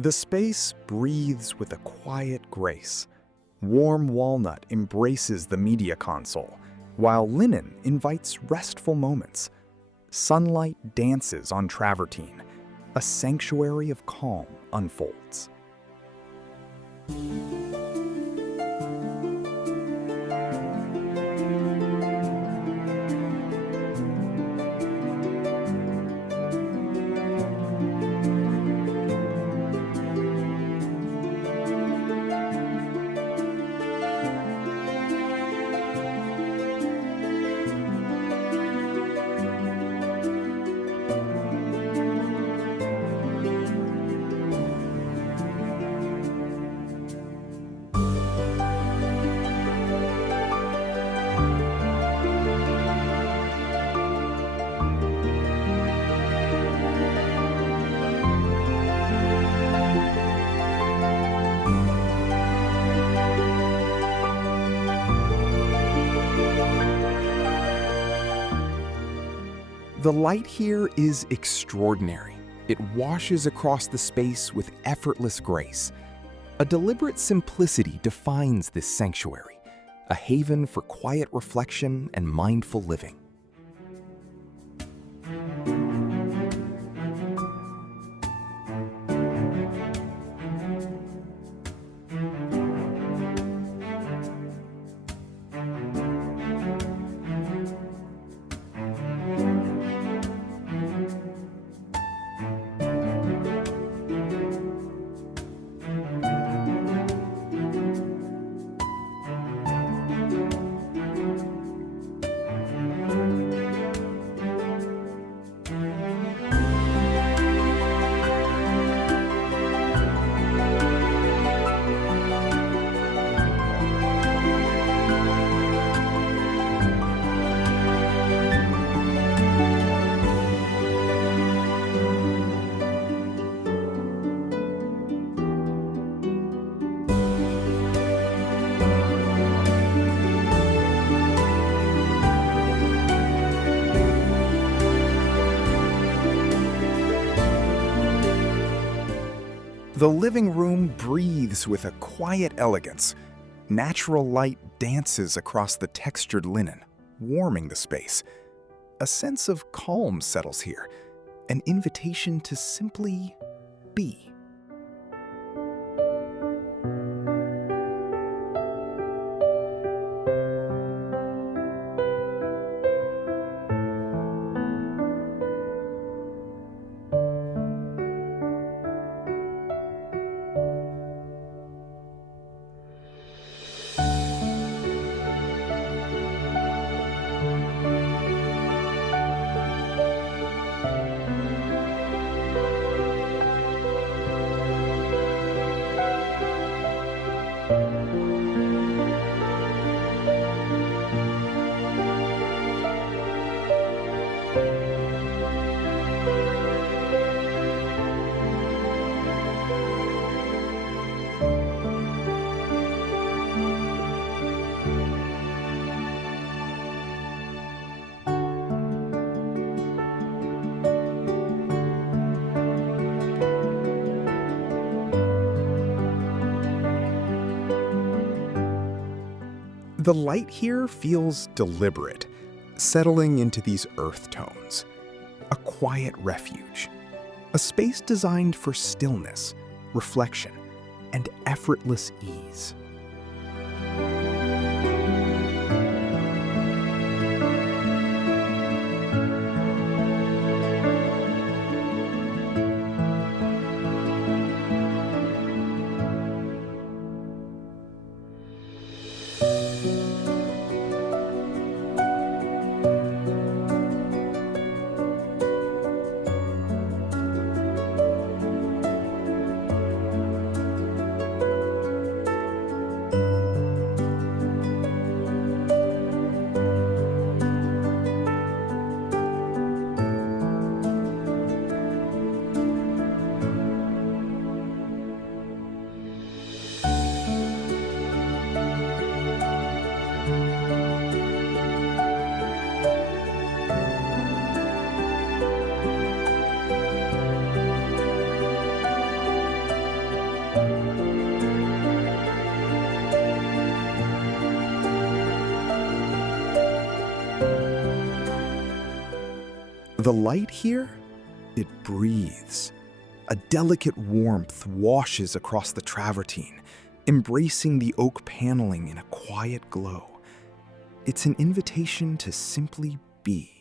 The space breathes with a quiet grace. Warm walnut embraces the media console, while linen invites restful moments. Sunlight dances on travertine. A sanctuary of calm unfolds. The light here is extraordinary. It washes across the space with effortless grace. A deliberate simplicity defines this sanctuary, a haven for quiet reflection and mindful living. The living room breathes with a quiet elegance. Natural light dances across the textured linen, warming the space. A sense of calm settles here, an invitation to simply be. The light here feels deliberate, settling into these earth tones. A quiet refuge. A space designed for stillness, reflection, and effortless ease. The light here, it breathes. A delicate warmth washes across the travertine, embracing the oak paneling in a quiet glow. It's an invitation to simply be.